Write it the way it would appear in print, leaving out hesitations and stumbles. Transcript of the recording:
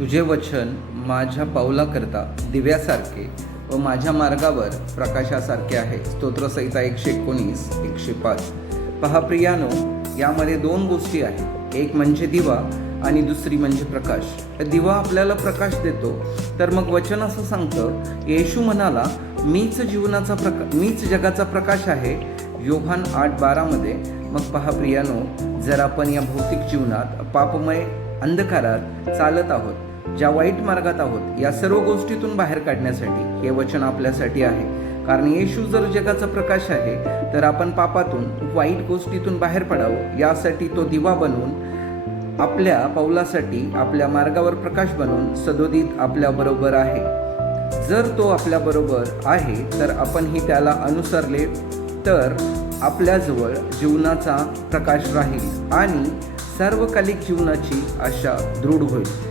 तुझे वचन माझ्या पाऊलाकरता दिव्यासारखे व माझ्या मार्गावर प्रकाशासारखे आहे. स्तोत्रसंहिता 119, 105. पहा प्रियानो, यामध्ये दोन गोष्टी आहेत. एक म्हणजे दिवा आणि दुसरी म्हणजे प्रकाश. दिवा आपल्याला प्रकाश देतो, तर मग वचन असं सांगतं, येशू म्हणाला, मीच जगाचा प्रकाश आहे, योहान 8:12 मध्ये. मग पहा प्रियानो, जर आपण या भौतिक जीवनात पापमय अंधकारात चालत आहोत, ज्या वाईट मार्गात आहोत, या सर्व गोष्टीतून बाहेर काढण्यासाठी हे वचन आपल्यासाठी आहे. कारण येशू जर जगाचा प्रकाश आहे, तर आपण पापातून, वाईट गोष्टीतून बाहेर पडावं, यासाठी तो दिवा बनवून आपल्या पाऊलासाठी, आपल्या मार्गावर प्रकाश बनवून सदोदित आपल्याबरोबर आहे. जर तो आपल्याबरोबर आहे, तर आपणही त्याला अनुसरले तर आपल्याजवळ जीवनाचा प्रकाश राहील आणि सार्वकालिक जीवनाची आशा दृढ होईल.